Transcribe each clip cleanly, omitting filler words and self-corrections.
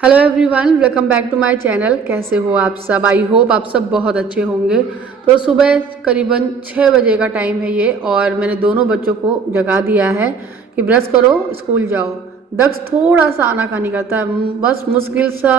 Hello everyone, welcome back to my channel. कैसे हो आप सब? आई होप आप सब बहुत अच्छे होंगे। तो सुबह करीबन 6 बजे का टाइम है ये, और मैंने दोनों बच्चों को जगा दिया है कि ब्रश करो, स्कूल जाओ। दक्ष थोड़ा सा आनाकानी करता है, बस मुश्किल सा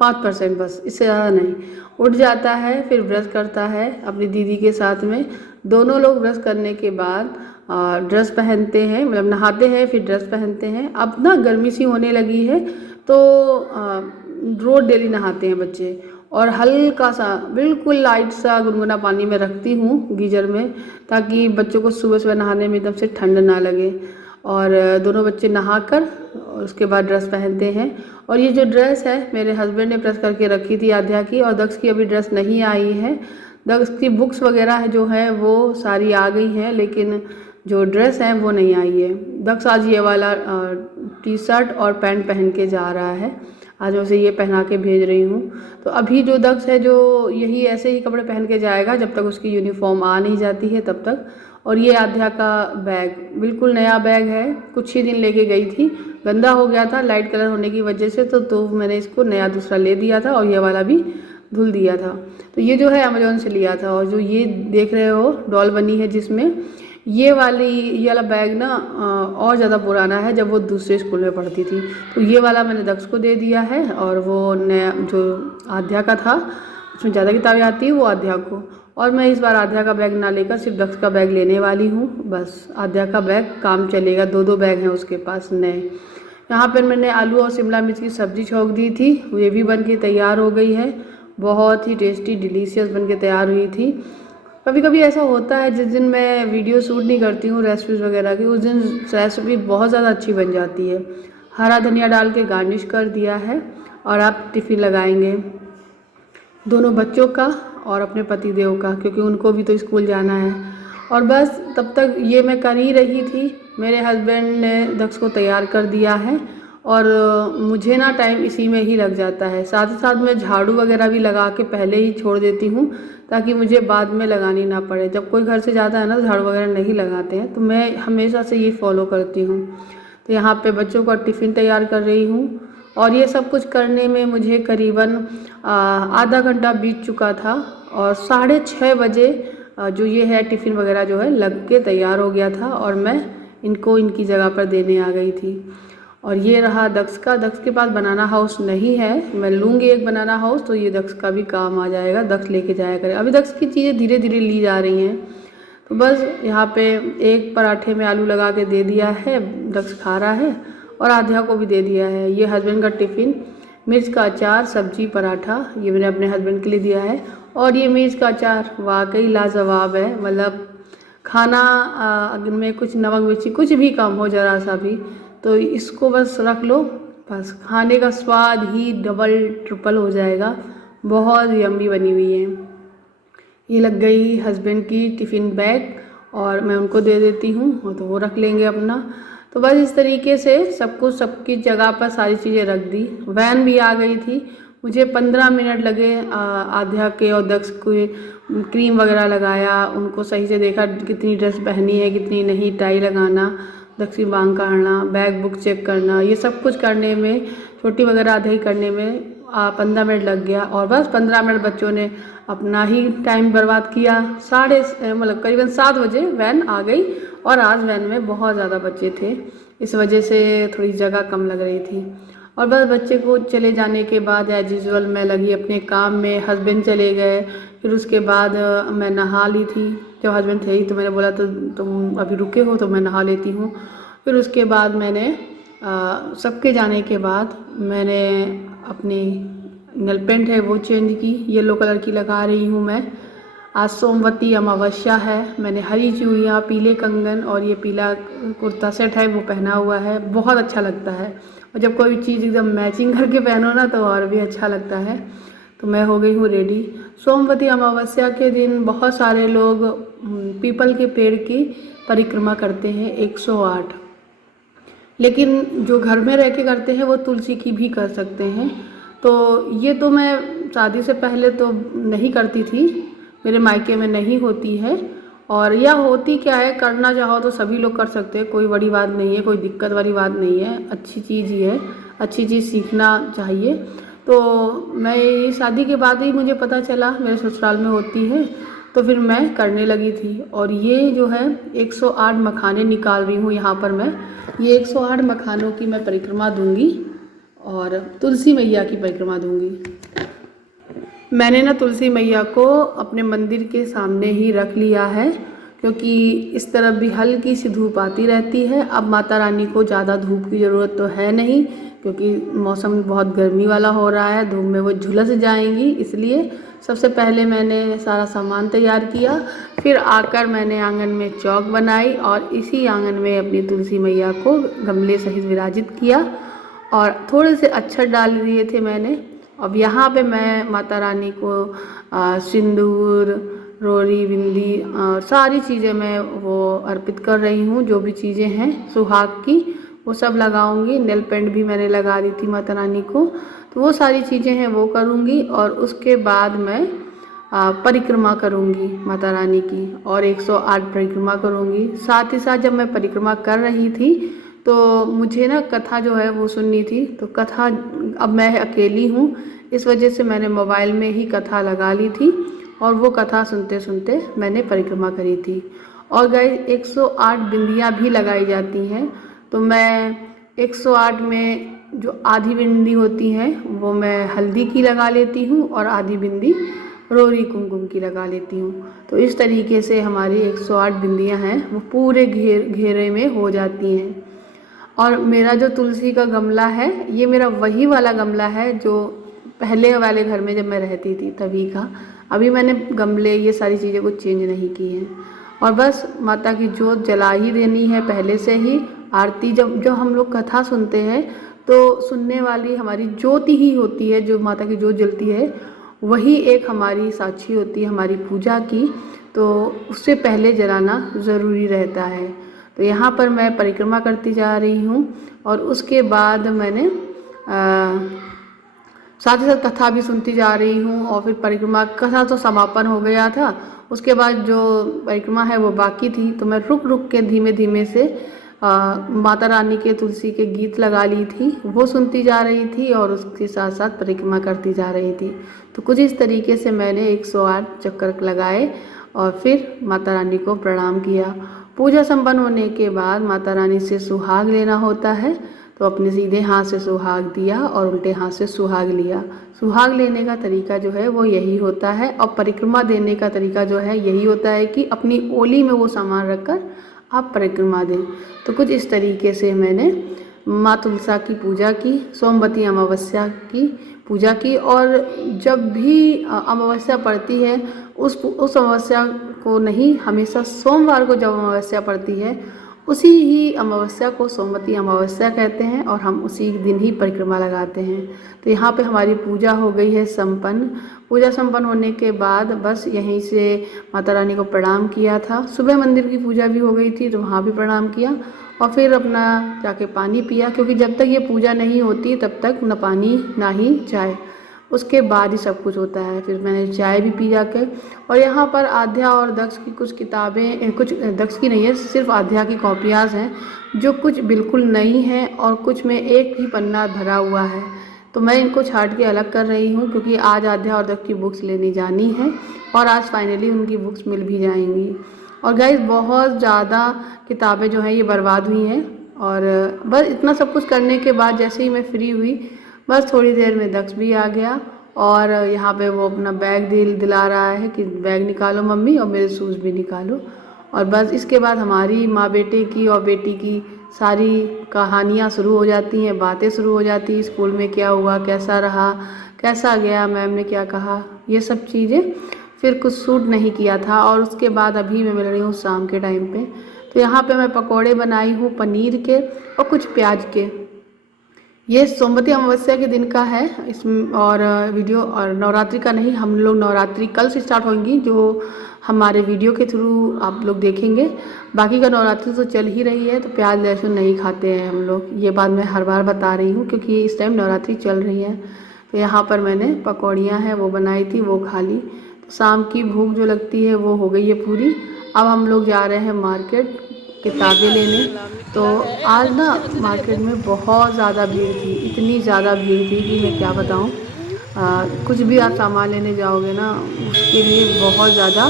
5%, बस इससे ज़्यादा नहीं। उठ जाता है, फिर ब्रश करता है अपनी दीदी के साथ में। दोनों लोग ब्रश करने के बाद ड्रेस पहनते हैं, मतलब नहाते हैं फिर ड्रेस पहनते हैं। अब ना गर्मी सी होने लगी है तो रोज़ डेली नहाते हैं बच्चे, और हल्का सा बिल्कुल लाइट सा गुनगुना पानी में रखती हूँ गीजर में, ताकि बच्चों को सुबह सुबह नहाने में एकदम से ठंड ना लगे। और दोनों बच्चे नहाकर और उसके बाद ड्रेस पहनते हैं। और ये जो ड्रेस है मेरे हस्बैंड ने प्रेस करके रखी थी आध्या की, और दक्ष की अभी ड्रेस नहीं आई है। दक्ष की बुक्स वगैरह जो है वो सारी आ गई हैं, लेकिन जो ड्रेस है वो नहीं आई है। दक्ष आज ये वाला टी शर्ट और पैंट पहन के जा रहा है। आज मैं उसे ये पहना के भेज रही हूँ। तो अभी जो दक्ष है जो यही ऐसे ही कपड़े पहन के जाएगा जब तक उसकी यूनिफॉर्म आ नहीं जाती है तब तक। और ये आध्या का बैग बिल्कुल नया बैग है, कुछ ही दिन लेके गई थी, गंदा हो गया था लाइट कलर होने की वजह से, तो मैंने इसको नया दूसरा ले दिया था, और ये वाला भी धुल दिया था। तो ये जो है अमेजोन से लिया था। और जो ये देख रहे हो डॉल बनी है जिसमें, ये वाला बैग ना और ज़्यादा पुराना है, जब वो दूसरे स्कूल में पढ़ती थी। तो ये वाला मैंने दक्ष को दे दिया है, और वो नया जो आध्या का था उसमें ज़्यादा किताबें आती है वो आध्या को। और मैं इस बार आध्या का बैग ना लेकर सिर्फ दक्ष का बैग लेने वाली हूँ। बस आध्या का बैग काम चलेगा, दो बैग हैं उसके पास नए। यहाँ पर मैंने आलू और शिमला मिर्च की सब्ज़ी छोंक दी थी, ये भी बन के तैयार हो गई है। बहुत ही टेस्टी डिलीशियस बन के तैयार हुई थी। कभी कभी ऐसा होता है जिस दिन मैं वीडियो शूट नहीं करती हूँ रेसिपीज़ वगैरह की, उस दिन रेसिपी बहुत ज़्यादा अच्छी बन जाती है। हरा धनिया डाल के गार्निश कर दिया है, और आप टिफ़िन लगाएंगे दोनों बच्चों का और अपने पति देव का, क्योंकि उनको भी तो स्कूल जाना है। और बस तब तक ये मैं कर ही रही थी, मेरे हस्बैंड ने दक्ष को तैयार कर दिया है, और मुझे ना टाइम इसी में ही लग जाता है। साथ ही साथ मैं झाड़ू वगैरह भी लगा के पहले ही छोड़ देती हूँ, ताकि मुझे बाद में लगानी ना पड़े। जब कोई घर से जाता है ना तो झाड़ू वगैरह नहीं लगाते हैं, तो मैं हमेशा से ये फॉलो करती हूँ। तो यहाँ पे बच्चों का टिफ़िन तैयार कर रही हूँ, और ये सब कुछ करने में मुझे करीबन आधा घंटा बीत चुका था, और 6:30 बजे जो ये है टिफ़िन वगैरह जो है लग के तैयार हो गया था, और मैं इनको इनकी जगह पर देने आ गई थी। और ये रहा दक्ष का। दक्ष के पास बनाना हाउस नहीं है, मैं लूँगी एक बनाना हाउस, तो ये दक्ष का भी काम आ जाएगा, दक्ष लेके जाया करे। अभी दक्ष की चीज़ें धीरे धीरे ली जा रही हैं। तो बस यहाँ पे एक पराठे में आलू लगा के दे दिया है, दक्ष खा रहा है, और आध्या को भी दे दिया है। ये हस्बैंड का टिफ़िन, मिर्च का अचार, सब्जी, पराठा, ये मैंने अपने हस्बैंड के लिए दिया है। और ये मिर्च का अचार वाकई लाजवाब है, मतलब खाना अगर में कुछ नमक मिर्ची कुछ भी कम हो ज़रा सा भी, तो इसको बस रख लो, बस खाने का स्वाद ही डबल ट्रिपल हो जाएगा। बहुत यम्मी बनी हुई है। ये लग गई हस्बैंड की टिफ़िन बैग, और मैं उनको दे देती हूँ तो वो रख लेंगे अपना। तो बस इस तरीके से सब कुछ सबकी जगह पर सारी चीज़ें रख दी। वैन भी आ गई थी, मुझे 15 मिनट लगे आध्या के और दक्ष को क्रीम वगैरह लगाया, उनको सही से देखा कितनी ड्रेस पहनी है कितनी नहीं, टाई लगाना, दक्ष की बांग काटना, बैग बुक चेक करना, ये सब कुछ करने में, छोटी वगैरह आधा ही करने में 15 मिनट लग गया। और बस 15 मिनट बच्चों ने अपना ही टाइम बर्बाद किया। मतलब करीबन 7 बजे वैन आ गई, और आज वैन में बहुत ज़्यादा बच्चे थे, इस वजह से थोड़ी जगह कम लग रही थी। और बस बच्चे को चले जाने के बाद एज यूजुअल मैं लगी अपने काम में। हस्बैंड चले गए, फिर उसके बाद मैं नहा ली थी। जब हस्बैंड थे ही तो मैंने बोला तो तुम अभी रुके हो तो मैं नहा लेती हूँ। फिर उसके बाद मैंने सबके जाने के बाद मैंने अपनी नेल पेंट है वो चेंज की, येलो कलर की लगा रही हूँ मैं। आज सोमवती अमावस्या है, मैंने हरी चूड़ियाँ, पीले कंगन और ये पीला कुर्ता सेट है वो पहना हुआ है, बहुत अच्छा लगता है। और जब कोई चीज़ एकदम मैचिंग करके पहनो ना तो और भी अच्छा लगता है। तो मैं हो गई हूँ रेडी। सोमवती अमावस्या के दिन बहुत सारे लोग पीपल के पेड़ की परिक्रमा करते हैं 108, लेकिन जो घर में रह के करते हैं वो तुलसी की भी कर सकते हैं। तो ये तो मैं शादी से पहले तो नहीं करती थी, मेरे मायके में नहीं होती है, और या होती क्या है, करना चाहो तो सभी लोग कर सकते हैं, कोई बड़ी बात नहीं है, कोई दिक्कत वाली बात नहीं है, अच्छी चीज़ ही है, अच्छी चीज़ सीखना चाहिए। तो मैं ये शादी के बाद ही मुझे पता चला, मेरे ससुराल में होती है, तो फिर मैं करने लगी थी। और ये जो है 108 मखाने निकाल रही हूँ यहाँ पर मैं। ये 108 मखानों की मैं परिक्रमा दूंगी और तुलसी मैया की परिक्रमा दूंगी। मैंने ना तुलसी मैया को अपने मंदिर के सामने ही रख लिया है, क्योंकि इस तरफ भी हल्की सी धूप आती रहती है। अब माता रानी को ज़्यादा धूप की ज़रूरत तो है नहीं, क्योंकि मौसम बहुत गर्मी वाला हो रहा है, धूप में वो झुलस जाएंगी। इसलिए सबसे पहले मैंने सारा सामान तैयार किया, फिर आकर मैंने आंगन में चौक बनाई और इसी आंगन में अपनी तुलसी मैया को गमले सहित विराजित किया और थोड़े से अक्षत डाल दिए थे मैंने। अब यहाँ पे मैं माता रानी को सिंदूर, रोरी, बिंदी, सारी चीज़ें मैं वो अर्पित कर रही हूँ। जो भी चीज़ें हैं सुहाग की वो सब लगाऊंगी। नेल पेंट भी मैंने लगा दी थी माता रानी को, तो वो सारी चीज़ें हैं वो करूँगी। और उसके बाद मैं परिक्रमा करूँगी माता रानी की और 108 परिक्रमा करूँगी। साथ ही साथ जब मैं परिक्रमा कर रही थी तो मुझे ना कथा जो है वो सुननी थी। तो कथा, अब मैं अकेली हूँ, इस वजह से मैंने मोबाइल में ही कथा लगा ली थी और वो कथा सुनते सुनते मैंने परिक्रमा करी थी। और गाइस 108 बिंदियाँ भी लगाई जाती हैं, तो मैं 108 में जो आधी बिंदी होती हैं वो मैं हल्दी की लगा लेती हूँ और आधी बिंदी रोरी कुमकुम की लगा लेती हूँ। तो इस तरीके से हमारी 108 बिंदियाँ हैं वो पूरे घेरे में हो जाती हैं। और मेरा जो तुलसी का गमला है ये मेरा वही वाला गमला है जो पहले वाले घर में जब मैं रहती थी तभी का। अभी मैंने गमले ये सारी चीज़ें कुछ चेंज नहीं की हैं। और बस माता की जोत जला ही देनी है पहले से ही। आरती जब हम लोग कथा सुनते हैं तो सुनने वाली हमारी ज्योति ही होती है, जो माता की जोत जलती है वही एक हमारी साक्षी होती है हमारी पूजा की, तो उससे पहले जलाना ज़रूरी रहता है। तो यहाँ पर मैं परिक्रमा करती जा रही हूँ और उसके बाद मैंने साथ ही साथ कथा भी सुनती जा रही हूँ। और फिर परिक्रमा कथा तो समापन हो गया था, उसके बाद जो परिक्रमा है वो बाकी थी, तो मैं रुक रुक के धीमे धीमे से माता रानी के तुलसी के गीत लगा ली थी, वो सुनती जा रही थी और उसके साथ साथ परिक्रमा करती जा रही थी। तो कुछ इस तरीके से मैंने 108 चक्कर लगाए और फिर माता रानी को प्रणाम किया। पूजा संपन्न होने के बाद माता रानी से सुहाग लेना होता है, तो अपने सीधे हाथ से सुहाग दिया और उल्टे हाथ से सुहाग लिया। सुहाग लेने का तरीका जो है वो यही होता है और परिक्रमा देने का तरीका जो है यही होता है कि अपनी ओली में वो सामान रखकर आप परिक्रमा दें। तो कुछ इस तरीके से मैंने माँ तुलसा की पूजा की, सोमवती अमावस्या की पूजा की। और जब भी अमावस्या पड़ती है उस अमावस्या को नहीं, हमेशा सोमवार को जब अमावस्या पड़ती है उसी ही अमावस्या को सोमवती अमावस्या कहते हैं और हम उसी दिन ही परिक्रमा लगाते हैं। तो यहाँ पे हमारी पूजा हो गई है संपन्न। पूजा संपन्न होने के बाद बस यहीं से माता रानी को प्रणाम किया था। सुबह मंदिर की पूजा भी हो गई थी तो वहाँ भी प्रणाम किया और फिर अपना जाके पानी पिया, क्योंकि जब तक ये पूजा नहीं होती तब तक न पानी ना ही चाय, उसके बाद ही सब कुछ होता है। फिर मैंने चाय भी पी जाकर। और यहाँ पर आध्या और दक्ष की कुछ किताबें, कुछ दक्ष की नहीं है, सिर्फ आध्या की कॉपियाँ हैं जो कुछ बिल्कुल नई हैं और कुछ में एक ही पन्ना भरा हुआ है। तो मैं इनको छांट के अलग कर रही हूँ, क्योंकि आज आध्या और दक्ष की बुक्स लेनी जानी है और आज फाइनली उनकी बुक्स मिल भी जाएंगी। और गाइस बहुत ज़्यादा किताबें जो हैं ये बर्बाद हुई हैं। और बस इतना सब कुछ करने के बाद जैसे ही मैं फ्री हुई, बस थोड़ी देर में दक्ष भी आ गया और यहाँ पे वो अपना बैग दिला रहा है कि बैग निकालो मम्मी और मेरे शूज़ भी निकालो। और बस इसके बाद हमारी माँ बेटे की और बेटी की सारी कहानियाँ शुरू हो जाती हैं, बातें शुरू हो जाती हैं, स्कूल में क्या हुआ, कैसा रहा, कैसा गया, मैम ने क्या कहा, ये सब चीज़ें। फिर कुछ सूट नहीं किया था और उसके बाद अभी मैं मिल रही हूँ शाम के टाइम पे। तो यहाँ पे मैं पकोड़े बनाई हूँ पनीर के और कुछ प्याज के। ये सोमवती अमावस्या के दिन का है इसमें, और वीडियो और नवरात्रि का नहीं, हम लोग नवरात्रि कल से स्टार्ट होंगी जो हमारे वीडियो के थ्रू आप लोग देखेंगे। बाकी का नवरात्रि तो चल ही रही है, तो प्याज लहसुन नहीं खाते हैं हम लोग, ये बात मैं हर बार बता रही हूँ क्योंकि इस टाइम नवरात्रि चल रही है। तो यहाँ पर मैंने पकौड़ियाँ हैं वो बनाई थी, वो खा ली। तो शाम की भूख जो लगती है वो हो गई है पूरी। अब हम लोग जा रहे हैं मार्केट किताबें लेने। तो आज ना मार्केट में बहुत ज़्यादा भीड़ थी, इतनी ज़्यादा भीड़ थी कि मैं क्या बताऊँ। कुछ भी आप सामान लेने जाओगे ना उसके लिए बहुत ज़्यादा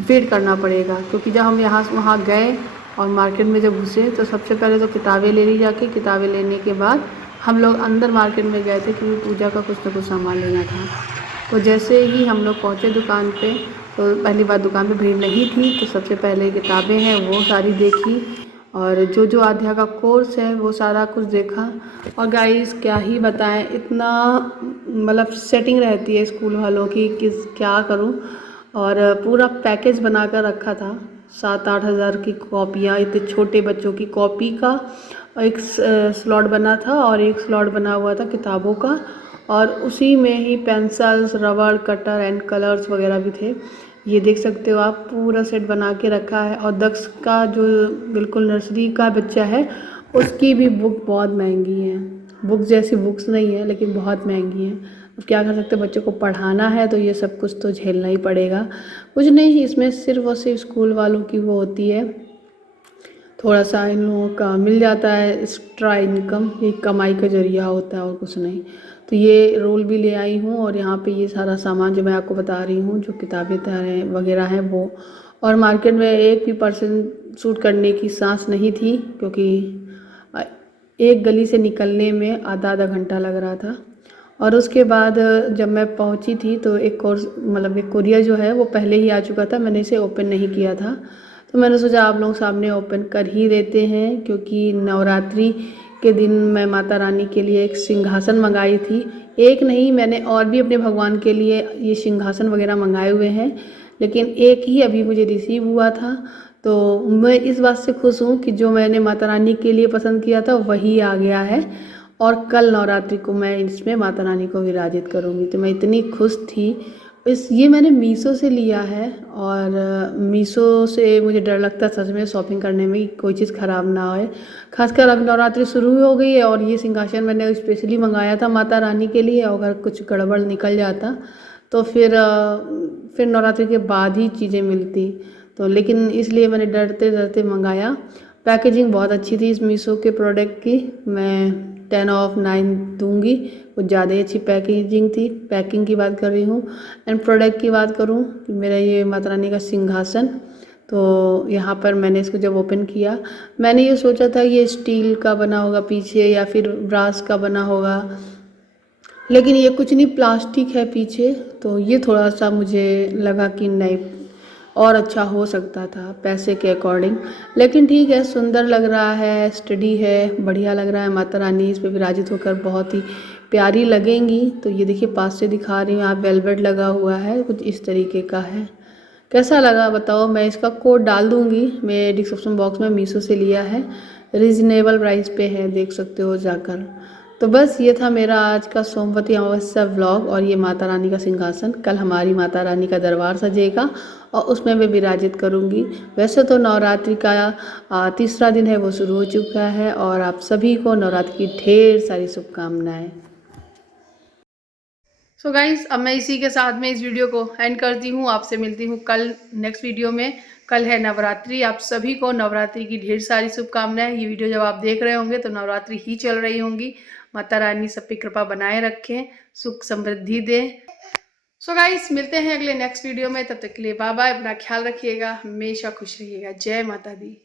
वेट करना पड़ेगा, क्योंकि जब हम यहाँ से वहाँ गए और मार्केट में जब घुसे तो सबसे पहले तो किताबें ले ली जाके, किताबें लेने के बाद हम लोग अंदर मार्केट में गए थे क्योंकि पूजा का कुछ ना कुछ सामान लेना था। तो जैसे ही हम लोग पहुँचे दुकान पे तो पहली बार दुकान पे भीड़ नहीं थी, तो सबसे पहले किताबें हैं वो सारी देखी और जो आध्या का कोर्स है वो सारा कुछ देखा। और गाइस क्या ही बताएं, इतना मतलब सेटिंग रहती है स्कूल वालों की किस क्या करूं। और पूरा पैकेज बना कर रखा था, 7-8 हज़ार की कॉपियाँ, इतने छोटे बच्चों की कॉपी का एक स्लॉट बना था और एक स्लॉट बना हुआ था किताबों का, और उसी में ही पेंसिल्स, रबड़, कटर एंड कलर्स वगैरह भी थे। ये देख सकते हो आप, पूरा सेट बना के रखा है। और दक्ष का जो बिल्कुल नर्सरी का बच्चा है उसकी भी बुक बहुत महंगी है, बुक जैसी बुक्स नहीं है लेकिन बहुत महंगी है। अब क्या कर सकते हैं, बच्चों को पढ़ाना है तो ये सब कुछ तो झेलना ही पड़ेगा। कुछ नहीं, इसमें सिर्फ और सिर्फ स्कूल वालों की वो होती है, थोड़ा सा इन लोगों का मिल जाता है एक्स्ट्रा इनकम, ये कमाई का जरिया होता है और कुछ नहीं। तो ये रोल भी ले आई हूँ और यहाँ पे ये सारा सामान जो मैं आपको बता रही हूँ, जो किताबें वगैरह हैं वो। और मार्केट में एक भी पर्सन शूट करने की सांस नहीं थी, क्योंकि एक गली से निकलने में आधा घंटा लग रहा था। और उसके बाद जब मैं पहुंची थी तो एक कोर्स मतलब एक कोरियर जो है वो पहले ही आ चुका था, मैंने इसे ओपन नहीं किया था। तो मैंने सोचा आप लोग सामने ओपन कर ही देते हैं, क्योंकि नवरात्रि के दिन मैं माता रानी के लिए एक सिंहासन मंगाई थी। एक नहीं, मैंने और भी अपने भगवान के लिए ये सिंहासन वगैरह मंगाए हुए हैं, लेकिन एक ही अभी मुझे रिसीव हुआ था। तो मैं इस बात से खुश हूँ कि जो मैंने माता रानी के लिए पसंद किया था वही आ गया है, और कल नवरात्रि को मैं इसमें माता रानी को विराजित करूँगी। तो मैं इतनी खुश थी। ये मैंने मीशो से लिया है, और मीशो से मुझे डर लगता है सच में शॉपिंग करने में कि कोई चीज़ ख़राब ना होए। खासकर अब नवरात्रि शुरू हो गई है और ये सिंहासन मैंने स्पेशली मंगाया था माता रानी के लिए, अगर कुछ गड़बड़ निकल जाता तो फिर नवरात्रि के बाद ही चीज़ें मिलती। तो लेकिन इसलिए मैंने डरते डरते मंगाया। पैकेजिंग बहुत अच्छी थी इस मीशो के प्रोडक्ट की, मैं 10/9 दूंगी, कुछ ज़्यादा ही अच्छी पैकेजिंग थी। पैकिंग की बात कर रही हूँ। एंड प्रोडक्ट की बात करूँ कि मेरा ये माता रानी का सिंहासन, तो यहाँ पर मैंने इसको जब ओपन किया मैंने ये सोचा था ये स्टील का बना होगा पीछे या फिर ब्रास का बना होगा, लेकिन ये कुछ नहीं, प्लास्टिक है पीछे। तो ये थोड़ा सा मुझे लगा कि नहीं, और अच्छा हो सकता था पैसे के अकॉर्डिंग, लेकिन ठीक है, सुंदर लग रहा है, स्टडी है, बढ़िया लग रहा है। माता रानी इस पे विराजित होकर बहुत ही प्यारी लगेंगी। तो ये देखिए पास से दिखा रही हूँ, आप वेलवेट लगा हुआ है, कुछ इस तरीके का है। कैसा लगा बताओ। मैं इसका कोड डाल दूँगी, मैं डिस्क्रिप्शन बॉक्स में मीशो से लिया है, रीज़नेबल प्राइस पे है, देख सकते हो जाकर। तो बस ये था मेरा आज का सोमवती अमावस्या व्लॉग और ये माता रानी का सिंहासन। कल हमारी माता रानी का दरबार सजेगा और उसमें मैं विराजित करूँगी। वैसे तो नवरात्रि का तीसरा दिन है वो शुरू हो चुका है, और आप सभी को नवरात्रि की ढेर सारी शुभकामनाएं। सो गाइस, अब मैं इसी के साथ में इस वीडियो को एंड करती हूँ। आपसे मिलती हूँ कल नेक्स्ट वीडियो में। कल है नवरात्रि, आप सभी को नवरात्रि की ढेर सारी शुभकामनाएं। ये वीडियो जब आप देख रहे होंगे तो नवरात्रि ही चल रही होंगी। माता रानी सब पे कृपा बनाए रखें, सुख समृद्धि दे। सो गाइस, मिलते हैं अगले नेक्स्ट वीडियो में, तब तक के लिए बाय बाय, अपना ख्याल रखिएगा, हमेशा खुश रहिएगा। जय माता दी।